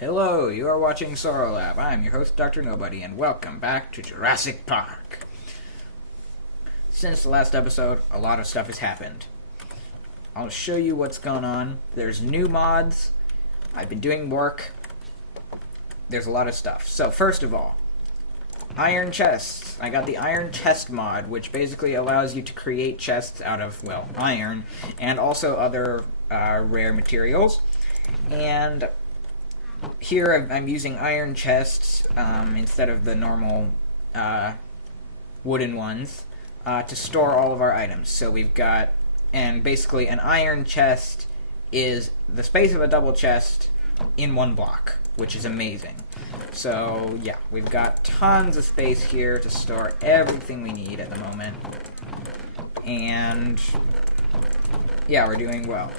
Hello, you are watching Sorrow Lab. I'm your host, Dr. Nobody, and welcome back to Jurassic Park. Since the last episode, a lot of stuff has happened. I'll show you what's going on. There's new mods. I've been doing work. There's a lot of stuff. So, first of all, iron chests. I got the iron chest mod, which basically allows you to create chests out of, well, iron, and also other rare materials. And here I'm using iron chests instead of the normal wooden ones to store all of our items. So we've got, and basically an iron chest is the space of a double chest in one block, which is amazing. So yeah, we've got tons of space here to store everything we need at the moment. And yeah, we're doing well.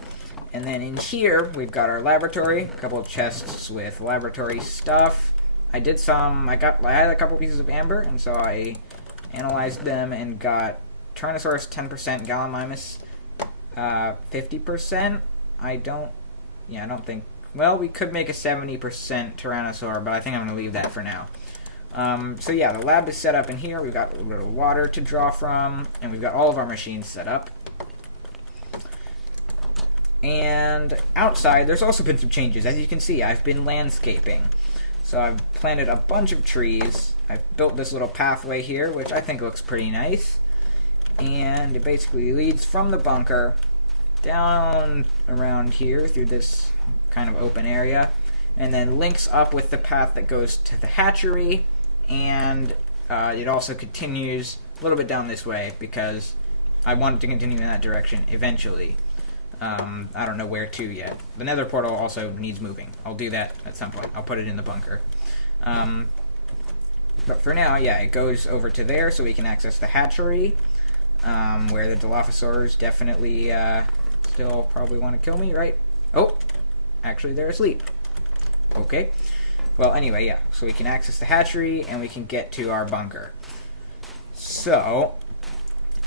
And then in here, we've got our laboratory, a couple of chests with laboratory stuff. I had a couple pieces of amber, and so I analyzed them and got Tyrannosaurus 10%, Gallimimus 50%. I don't think, well, we could make a 70% Tyrannosaur, but I think I'm going to leave that for now. So yeah, the lab is set up in here. We've got a little bit of water to draw from, and we've got all of our machines set up. And outside, there's also been some changes. As you can see, I've been landscaping. So I've planted a bunch of trees. I've built this little pathway here, which I think looks pretty nice. And it basically leads from the bunker down around here through this kind of open area, and then links up with the path that goes to the hatchery, and it also continues a little bit down this way because I wanted to continue in that direction eventually. I don't know where to yet. The nether portal also needs moving. I'll do that at some point. I'll put it in the bunker. But for now, yeah, it goes over to there so we can access the hatchery, where the Dilophosaurs definitely still probably want to kill me, right? Oh, actually they're asleep. Okay. Well, anyway, yeah, so we can access the hatchery and we can get to our bunker. So,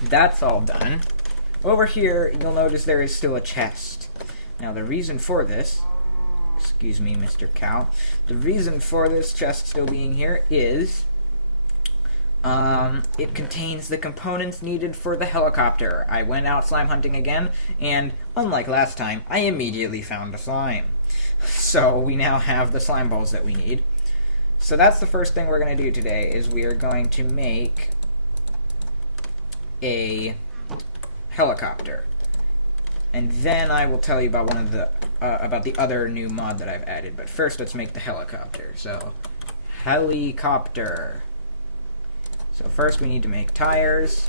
that's all done. Over here, you'll notice there is still a chest. Now, the reason for this, excuse me, Mr. Cow, the reason for this chest still being here is it contains the components needed for the helicopter. I went out slime hunting again, and unlike last time, I immediately found a slime. So we now have the slime balls that we need. So that's the first thing we're going to do today, is we are going to make a helicopter, and then I will tell you about about the other new mod that I've added. But first, let's make the helicopter. So, helicopter. So first, we need to make tires.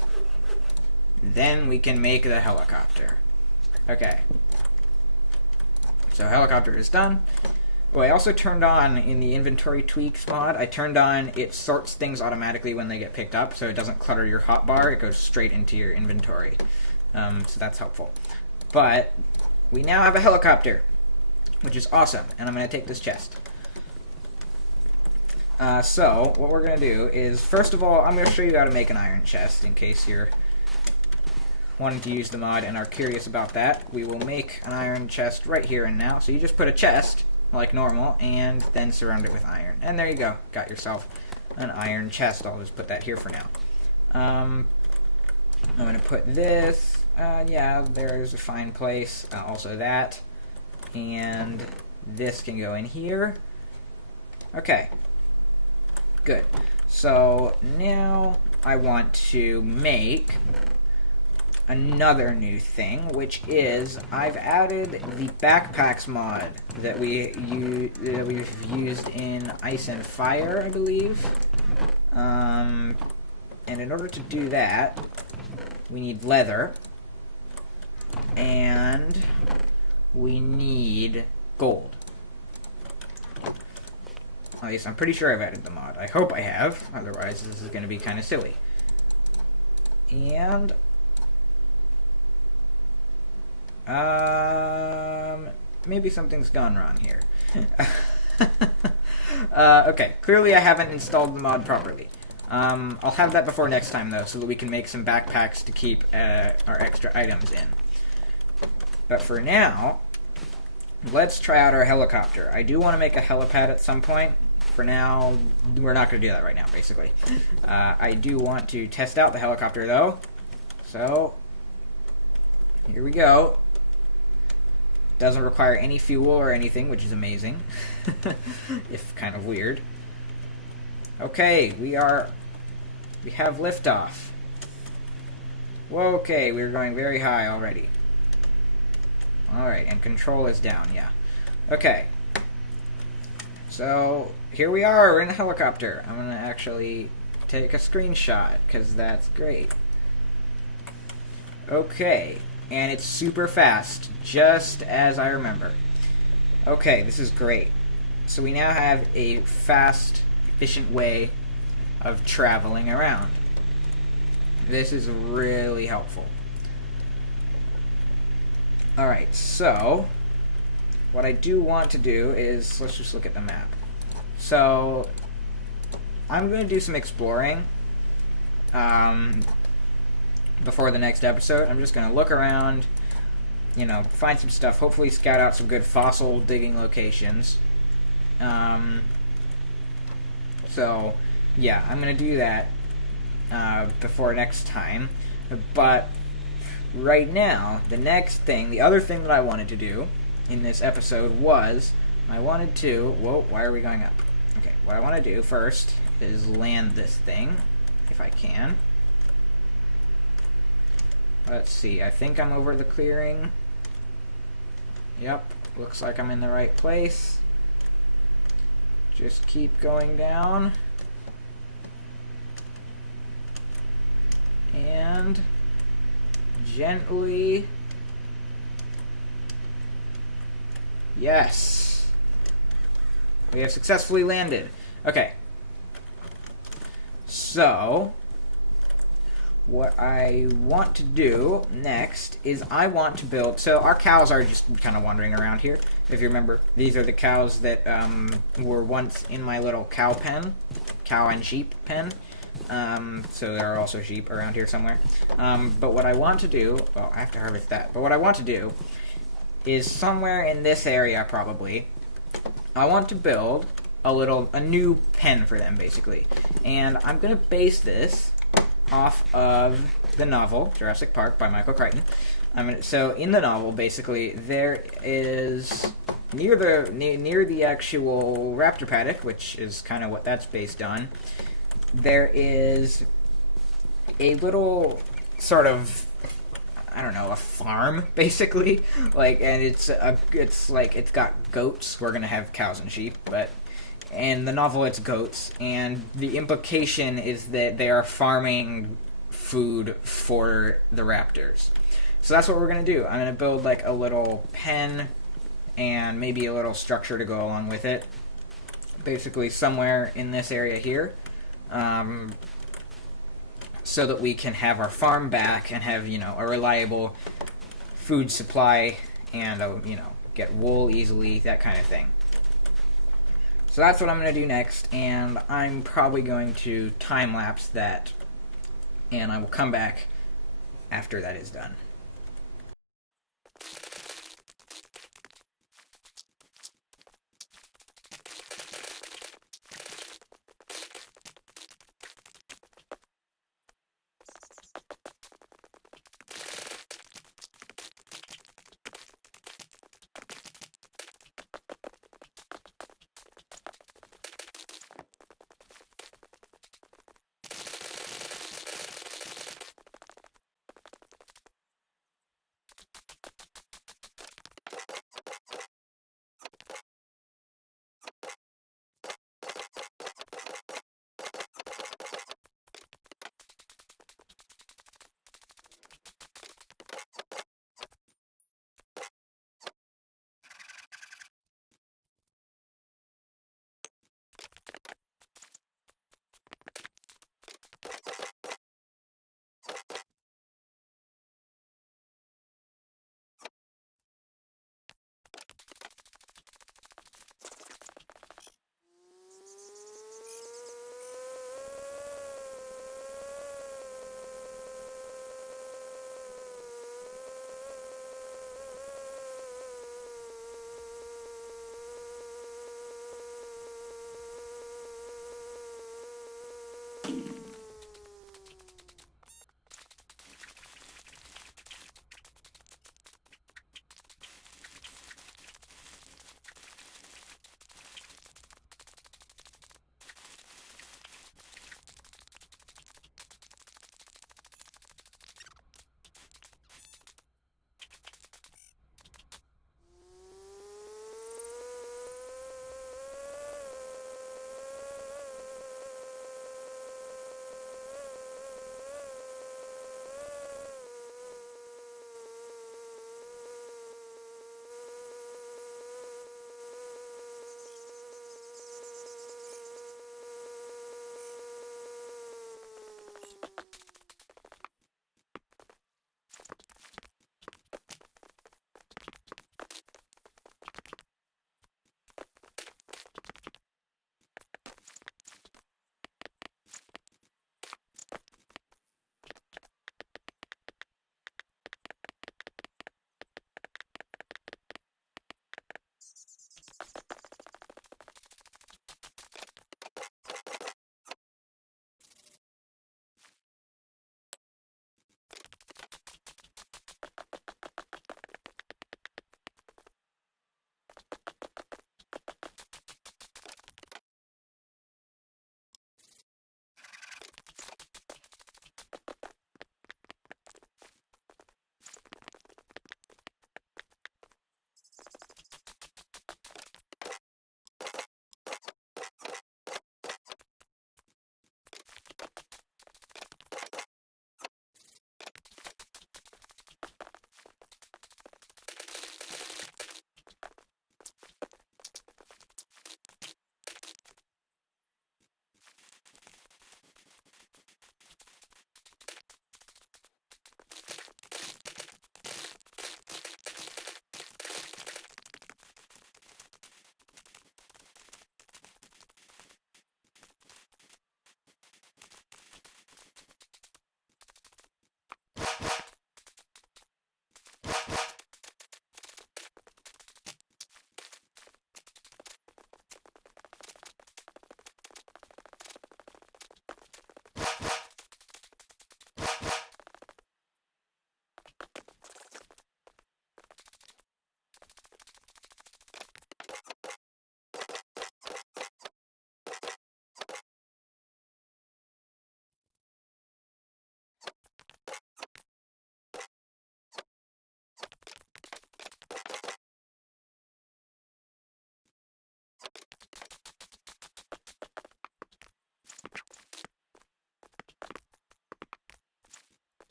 Then we can make the helicopter. Okay. So helicopter is done. Oh, I also turned on in the inventory tweaks mod. I turned on it sorts things automatically when they get picked up, so it doesn't clutter your hotbar. It goes straight into your inventory. So that's helpful. But we now have a helicopter, which is awesome, and I'm going to take this chest. So what we're going to do is, first of all, I'm going to show you how to make an iron chest in case you're wanting to use the mod and are curious about that. We will make an iron chest right here and now. So you just put a chest, like normal, and then surround it with iron. And there you go. Got yourself an iron chest. I'll just put that here for now. I'm going to put this. Yeah, there's a fine place. Also that. And this can go in here. Okay. Good. So now I want to make another new thing, which is I've added the backpacks mod that we've used in Ice and Fire, I believe. And in order to do that, we need leather, and we need gold. At least I'm pretty sure I've added the mod. I hope I have, otherwise this is going to be kind of silly. And maybe something's gone wrong here. Okay, clearly I haven't installed the mod properly. I'll have that before next time, though, so that we can make some backpacks to keep our extra items in. But for now, let's try out our helicopter. I do want to make a helipad at some point. For now, we're not going to do that right now, basically. I do want to test out the helicopter, though. So, here we go. Doesn't require any fuel or anything, which is amazing. If kind of weird. Okay, we have liftoff. Whoa, okay, we're going very high already. Alright, and control is down, yeah. Okay. So, here we are, we're in a helicopter. I'm gonna actually take a screenshot, because that's great. Okay, and it's super fast, just as I remember. Okay, this is great. So we now have a fast, efficient way of traveling around. This is really helpful. Alright, so what I do want to do is, let's just look at the map. So I'm going to do some exploring before the next episode. I'm just going to look around, you know, find some stuff, hopefully scout out some good fossil digging locations. So yeah, I'm going to do that before next time. But right now, the other thing that I wanted to do in this episode was, whoa, why are we going up? Okay, what I want to do first is land this thing, if I can. Let's see, I think I'm over the clearing. Yep, looks like I'm in the right place. Just keep going down. And gently. Yes. We have successfully landed. Okay. So, what I want to do next is I want to build... So our cows are just kind of wandering around here. If you remember, these are the cows that were once in my little cow and sheep pen. So there are also sheep around here somewhere. But what I want to do... Well, I have to harvest that. But what I want to do is somewhere in this area, probably, I want to build a new pen for them, basically. And I'm going to base this off of the novel Jurassic Park by Michael Crichton. So in the novel, basically, there is near the actual raptor paddock, which is kind of what that's based on. There is a little sort of, I don't know, a farm, basically. And it's got goats. We're gonna have cows and sheep, but in the novel it's goats, and the implication is that they are farming food for the raptors. So that's what we're gonna do. I'm gonna build like a little pen and maybe a little structure to go along with it. Basically somewhere in this area here. So that we can have our farm back and have, a reliable food supply and, get wool easily, that kind of thing. So that's what I'm going to do next, and I'm probably going to time-lapse that, and I will come back after that is done.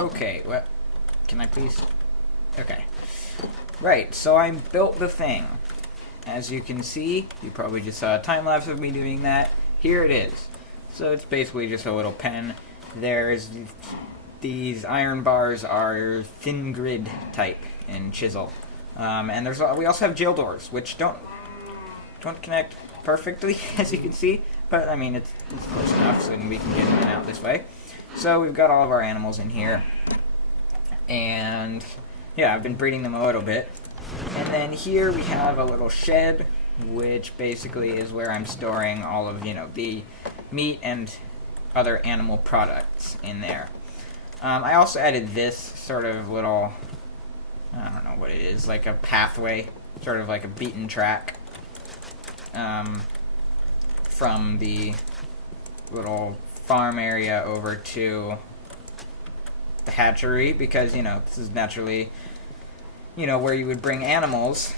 Okay, what? Can I please? Okay. Right, so I built the thing. As you can see, you probably just saw a time-lapse of me doing that. Here it is. So it's basically just a little pen. There's these iron bars are thin grid type in chisel. And we also have jail doors, which don't connect perfectly, as you can see. But, I mean, it's close enough so we can get in and out this way. So we've got all of our animals in here. And, yeah, I've been breeding them a little bit. And then here we have a little shed, which basically is where I'm storing all of, the meat and other animal products in there. I also added this sort of little, I don't know what it is, like a pathway, sort of like a beaten track, from the little farm area over to the hatchery, because, this is naturally, where you would bring animals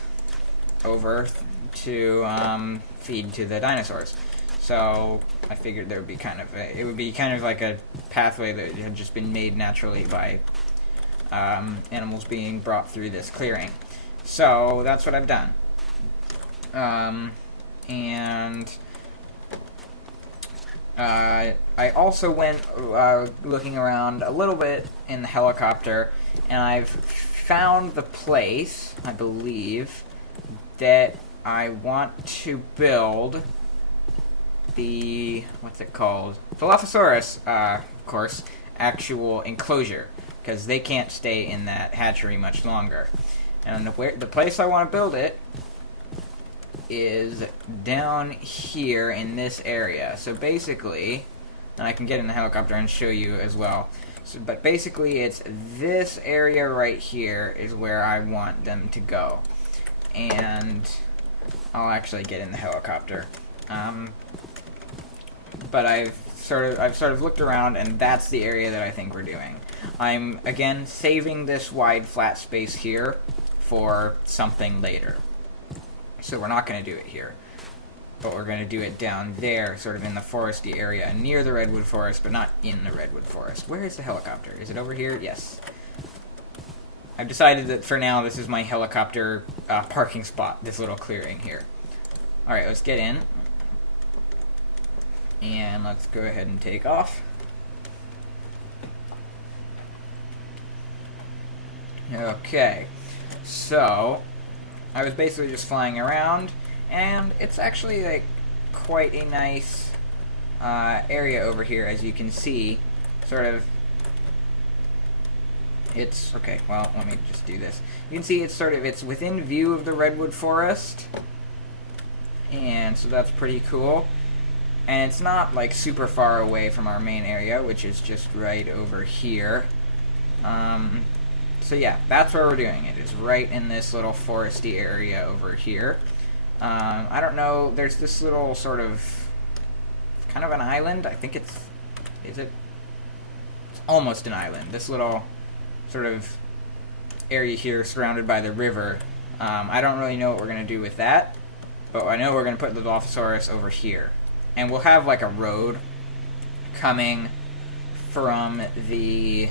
over to feed to the dinosaurs. So I figured there would be it would be kind of like a pathway that had just been made naturally by animals being brought through this clearing. So that's what I've done. And I also went looking around a little bit in the helicopter, and I've found the place, I believe, that I want to build the, what's it called? Dilophosaurus, of course, actual enclosure, because they can't stay in that hatchery much longer. And the place I want to build it is down here in this area. So basically, and I can get in the helicopter and show you as well. But basically, it's this area right here is where I want them to go. And I'll actually get in the helicopter. But I've sort of looked around, and that's the area that I think we're doing. I'm again saving this wide flat space here for something later. So we're not going to do it here, but we're going to do it down there, sort of in the foresty area, near the redwood forest, but not in the redwood forest. Where is the helicopter? Is it over here? Yes. I've decided that for now this is my helicopter parking spot, this little clearing here. Alright, let's get in. And let's go ahead and take off. Okay, so I was basically just flying around, and it's actually like quite a nice area over here, as you can see. Sort of, it's okay. Well, let me just do this. You can see it's within view of the redwood forest, and so that's pretty cool. And it's not like super far away from our main area, which is just right over here. So yeah, that's where we're doing it. It's right in this little foresty area over here. I don't know, there's this little sort of, kind of an island. I think it's almost an island. This little sort of area here surrounded by the river. I don't really know what we're going to do with that, but I know we're going to put the Dilophosaurus over here. And we'll have like a road coming from the,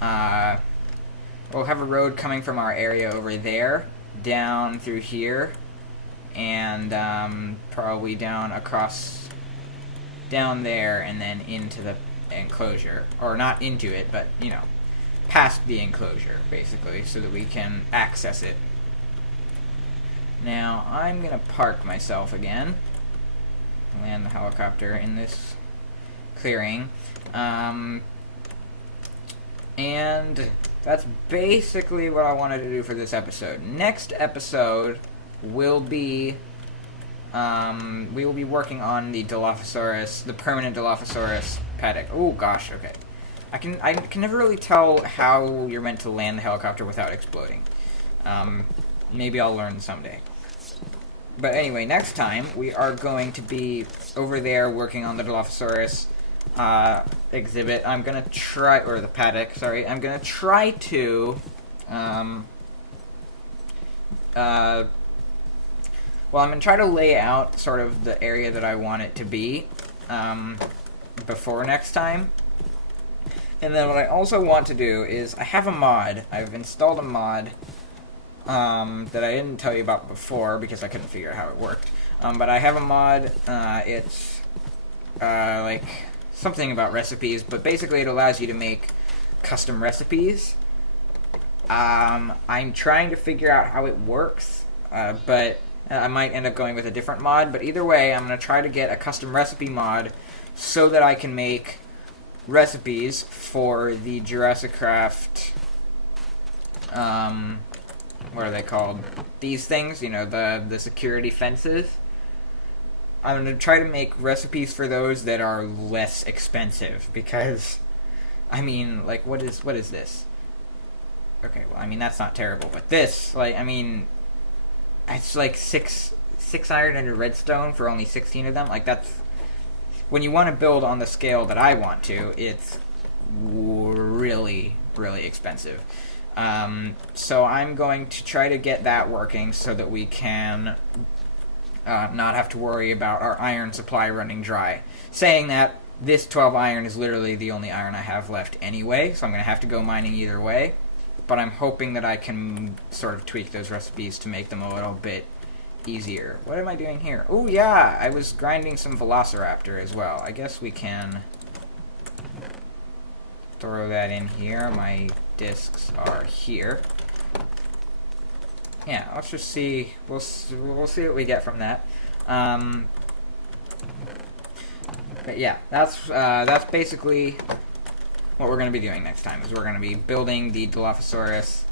we'll have a road coming from our area over there, down through here, and probably down across, down there, and then into the enclosure. Or not into it, but, past the enclosure, basically, so that we can access it. Now, I'm going to park myself again. Land the helicopter in this clearing. And that's basically what I wanted to do for this episode. Next episode will be we will be working on the Dilophosaurus, the permanent Dilophosaurus paddock. Oh gosh, okay. I can never really tell how you're meant to land the helicopter without exploding. Maybe I'll learn someday. But anyway, next time we are going to be over there working on the Dilophosaurus exhibit. I'm gonna try, or the paddock, sorry. I'm gonna try to, well, I'm gonna try to lay out sort of the area that I want it to be before next time. And then what I also want to do is, I have a mod. I've installed a mod that I didn't tell you about before because I couldn't figure out how it worked. But I have a mod. It's like something about recipes, but basically it allows you to make custom recipes. I'm trying to figure out how it works, but I might end up going with a different mod. But either way, I'm going to try to get a custom recipe mod so that I can make recipes for the JurassiCraft, what are they called? These things, you know, the security fences. I'm going to try to make recipes for those that are less expensive, because, I mean, like, what is this? Okay, well, I mean, that's not terrible, but this, like, I mean, it's like six iron and a redstone for only 16 of them. Like, that's, when you want to build on the scale that I want to, it's really, really expensive. So I'm going to try to get that working so that we can not have to worry about our iron supply running dry. Saying that, this 12 iron is literally the only iron I have left anyway, so I'm going to have to go mining either way. But I'm hoping that I can sort of tweak those recipes to make them a little bit easier. What am I doing here? Oh yeah, I was grinding some Velociraptor as well. I guess we can throw that in here. My discs are here. Yeah, let's just see. We'll see what we get from that. But yeah, that's basically what we're going to be doing next time. Is we're going to be building the Dilophosaurus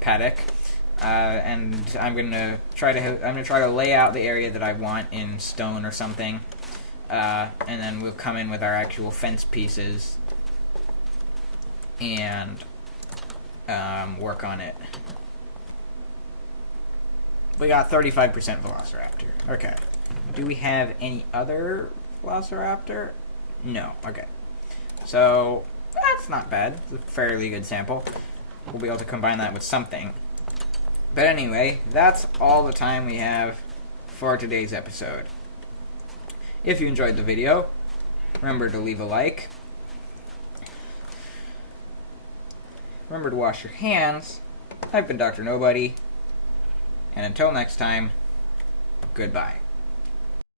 paddock, and I'm going to try to lay out the area that I want in stone or something, and then we'll come in with our actual fence pieces and work on it. We got 35% Velociraptor. Okay. Do we have any other Velociraptor? No. Okay. So, that's not bad. It's a fairly good sample. We'll be able to combine that with something. But anyway, that's all the time we have for today's episode. If you enjoyed the video, remember to leave a like. Remember to wash your hands. I've been Dr. Nobody. And until next time, goodbye.